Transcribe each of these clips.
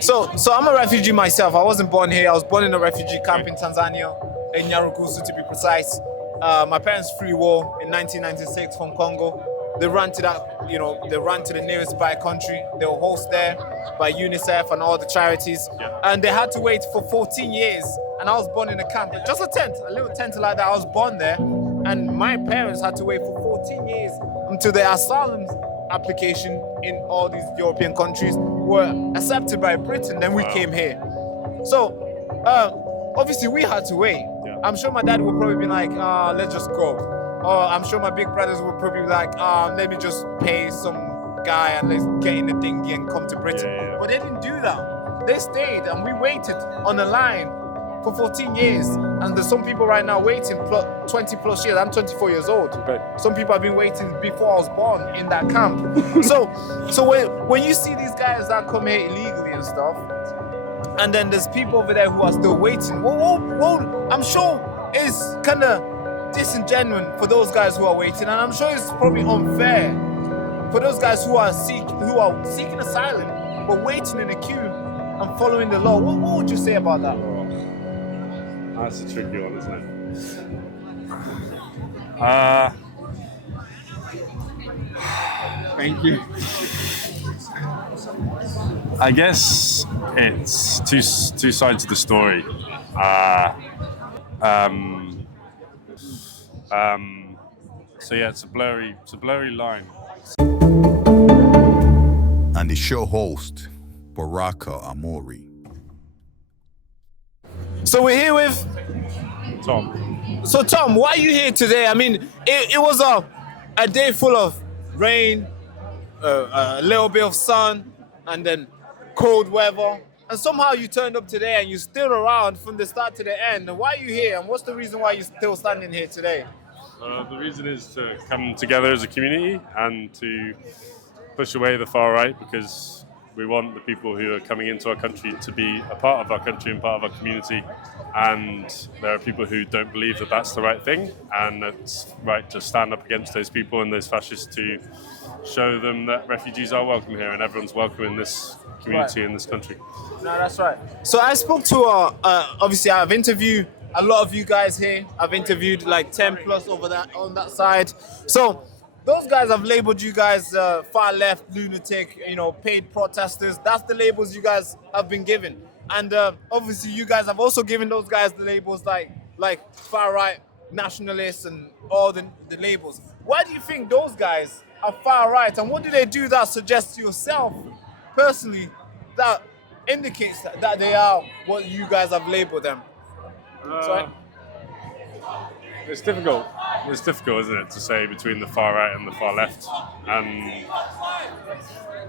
So I'm a refugee myself. I wasn't born here. I was born in a refugee camp in Tanzania, in Nyarugusu to be precise. My parents free war in 1996 from Congo. They ran to that, they ran to the nearest by country. They were hosted there by UNICEF and all the charities. Yeah. And they had to wait for 14 years. And I was born in a camp, just a little tent like that. I was born there. And my parents had to wait for 14 years until their asylum application in all these European countries were accepted by Britain. Then we came here. So obviously we had to wait. Yeah. I'm sure my dad would probably be like, let's just go. Or I'm sure my big brothers would probably be like, let me just pay some guy and let's get in the dinghy and come to Britain. Yeah. But they didn't do that. They stayed and we waited on the line for 14 years. And there's some people right now waiting 20 plus years. I'm 24 years old. Okay. Some people have been waiting before I was born in that camp. so when you see these guys that come here illegally and stuff, and then there's people over there who are still waiting, well, I'm sure it's kind of disingenuous for those guys who are waiting, and I'm sure it's probably unfair for those guys who are seeking asylum but waiting in a queue and following the law. What would you say about that? That's a tricky one, isn't it? Thank you. I guess it's two sides of the story. So yeah, it's a blurry line. And the show host, Baraka Amuri. So we're here with Tom. So Tom, why are you here today? I mean, it was a day full of rain, a little bit of sun, and then cold weather. And somehow you turned up today and you're still around from the start to the end. And why are you here? And what's the reason why you're still standing here today? The reason is to come together as a community and to push away the far right, because we want the people who are coming into our country to be a part of our country and part of our community. And there are people who don't believe that that's the right thing, and it's right to stand up against those people and those fascists to show them that refugees are welcome here and everyone's welcome in this community, in this country. No, that's right. So I spoke to, obviously I've interviewed a lot of you guys here. I've interviewed like 10 plus over that on that side. So those guys have labeled you guys far left, lunatic, paid protesters. That's the labels you guys have been given. And obviously you guys have also given those guys the labels like far right, nationalists, and all the labels. Why do you think those guys are far right? And what do they do that suggests to yourself personally that indicates that they are what you guys have labeled them? Sorry? It's difficult. It's difficult, isn't it, to say between the far right and the far left. And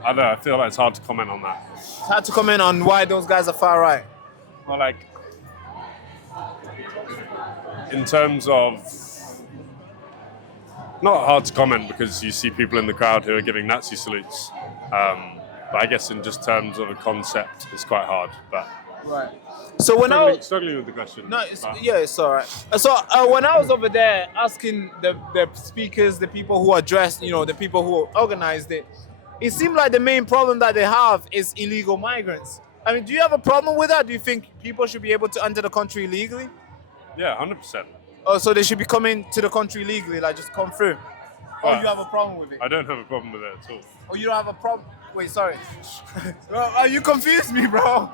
I don't know, I feel like it's hard to comment on that. It's hard to comment on why those guys are far right. Well, like, in terms of, not hard to comment because you see people in the crowd who are giving Nazi salutes. But I guess in just terms of a concept, it's quite hard. But right. So when struggling with the question. No, it's all right. So when I was over there asking the speakers, the people who addressed, the people who organized it, it seemed like the main problem that they have is illegal migrants. I mean, do you have a problem with that? Do you think people should be able to enter the country illegally? Yeah, 100%. Oh, so they should be coming to the country legally, like just come through? Or you have a problem with it? I don't have a problem with it at all. Oh, you don't have a problem? Wait, sorry. You confused me, bro.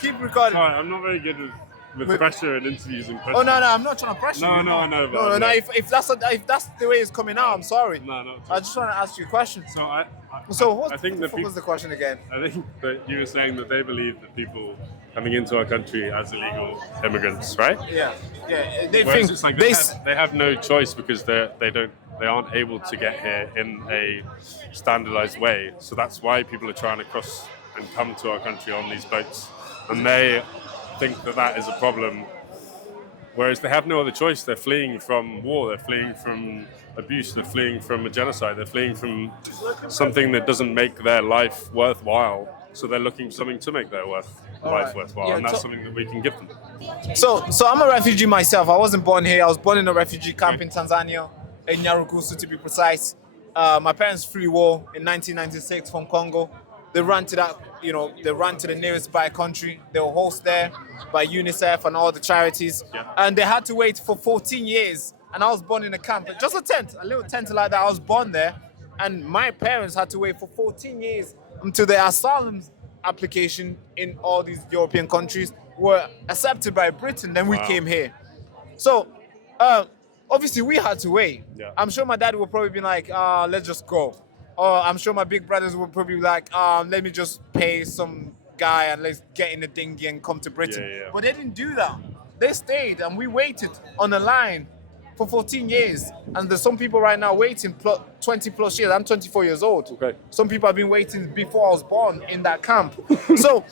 Keep recording. Sorry, I'm not very good with pressure and interviews and questions. Oh, no, I'm not trying to pressure you. No, I know. No, if that's the way it's coming out, I'm sorry. No, not I just want to ask you a question. So what I think the fuck was the question again? I think that you were saying that they believe that people coming into our country as illegal immigrants, right? Yeah. They Whereas think it's like they have no choice because they aren't able to get here in a standardized way. So that's why people are trying to cross and come to our country on these boats. And they think that is a problem. Whereas they have no other choice. They're fleeing from war. They're fleeing from abuse. They're fleeing from a genocide. They're fleeing from something that doesn't make their life worthwhile. So they're looking for something to make their life worthwhile. And that's something that we can give them. So I'm a refugee myself. I wasn't born here. I was born in a refugee camp in Tanzania, in Nyarugusu to be precise. My parents free war in 1996 from Congo. They ran to that, they ran to the nearest by country. They were hosted there by UNICEF and all the charities. Yeah. And they had to wait for 14 years. And I was born in a camp, just a tent, a little tent like that. I was born there. And my parents had to wait for 14 years until their asylum application in all these European countries were accepted by Britain. Then we came here. So, obviously, we had to wait. Yeah. I'm sure my dad would probably be like, let's just go. Or I'm sure my big brothers would probably be like, let me just pay some guy and let's get in the dinghy and come to Britain. Yeah. But they didn't do that. They stayed and we waited on the line for 14 years. And there's some people right now waiting 20 plus years. I'm 24 years old. Okay. Some people have been waiting before I was born in that camp. so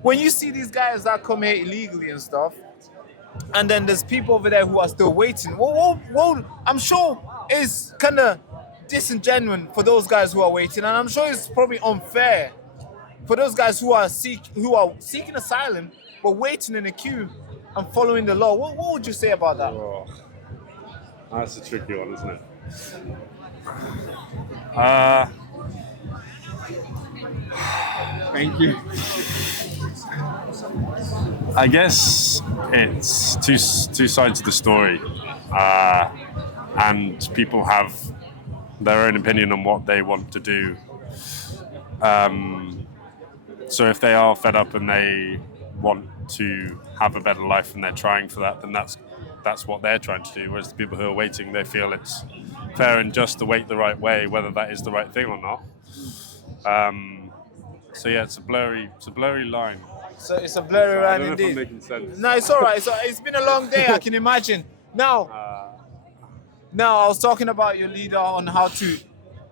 when you see these guys that come here illegally and stuff, and then there's people over there who are still waiting, well I'm sure it's kind of disingenuous for those guys who are waiting, and I'm sure it's probably unfair for those guys who are seeking asylum but waiting in a queue and following the law. What would you say about that? Oh, that's a tricky one, isn't it? Thank you. I guess it's two sides of the story, and people have their own opinion on what they want to do. So if they are fed up and they want to have a better life and they're trying for that, then that's what they're trying to do. Whereas the people who are waiting, they feel it's fair and just to wait the right way, whether that is the right thing or not. So yeah, it's a blurry line. So it's a blurry line I don't know indeed. if I'm making sense. No, it's all right. It's been a long day, I can imagine. Now, I was talking about your leader on how to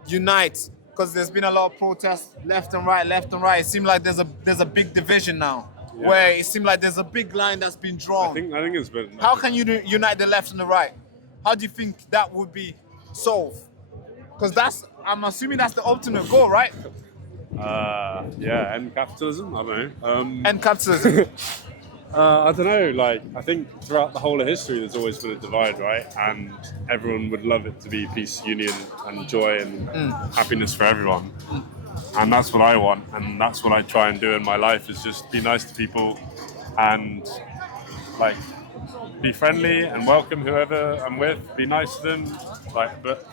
unite, because there's been a lot of protests left and right. It seems like there's a big division now, where it seems like there's a big line that's been drawn. I think it's been. How can you unite the left and the right? How do you think that would be solved? Because I'm assuming that's the ultimate goal, right? End capitalism. I don't know. And capitalism. I don't know. Like, I think throughout the whole of history, there's always been a divide, right? And everyone would love it to be peace, union, and joy and happiness for everyone. And that's what I want, and that's what I try and do in my life, is just be nice to people and like be friendly and welcome whoever I'm with. Be nice to them, but.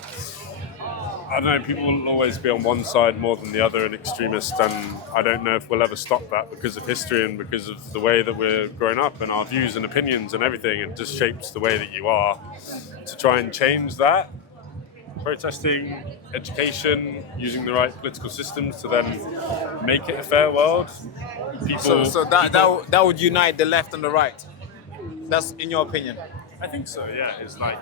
I don't know, people will always be on one side more than the other, an extremist, and I don't know if we'll ever stop that because of history and because of the way that we're growing up and our views and opinions and everything. It just shapes the way that you are. To try and change that, protesting, education, using the right political systems to then make it a fair world. So that would unite the left and the right. That's in your opinion? I think so, yeah. It's like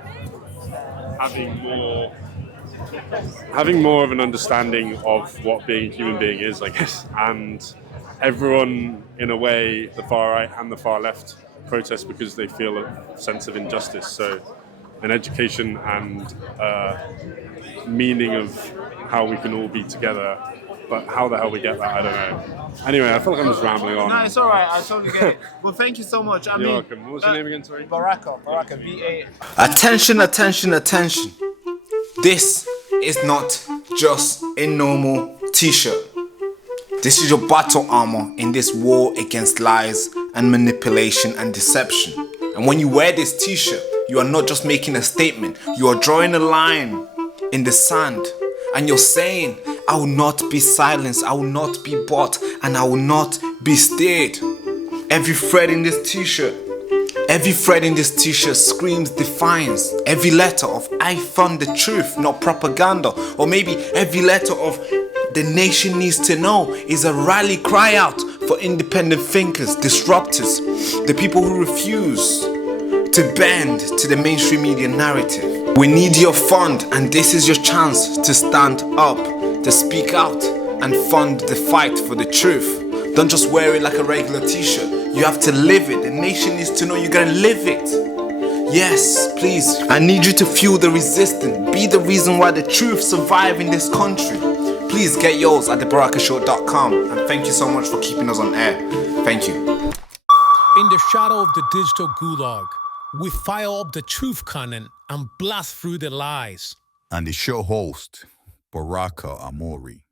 having more of an understanding of what being a human being is, I guess, and everyone, in a way, the far right and the far left, protest because they feel a sense of injustice. So an education and meaning of how we can all be together, but how the hell we get that, I don't know. Anyway, I feel like I'm just rambling on. No, it's all right. I totally get it. Well, thank you so much. You're welcome. What was your name again, sorry? Baraka, B-A. Attention. This is not just a normal t-shirt. This is your battle armor in this war against lies and manipulation and deception. And when you wear this t-shirt, you are not just making a statement, you are drawing a line in the sand and you're saying, I will not be silenced, I will not be bought, and I will not be steered. Every thread in this t-shirt screams defiance. Every letter of I found the truth, not propaganda. Or maybe every letter of the nation needs to know is a rally cry out for independent thinkers, disruptors, the people who refuse to bend to the mainstream media narrative. We need your fund, and this is your chance to stand up, to speak out and fund the fight for the truth. Don't just wear it like a regular t-shirt. You have to live it. The nation needs to know you're gonna live it. Yes, please. I need you to fuel the resistance. Be the reason why the truth survive in this country. Please get yours at thebarakashow.com. And thank you so much for keeping us on air. Thank you. In the shadow of the digital gulag, we fire up the truth cannon and blast through the lies. And the show host, Baraka Amuri.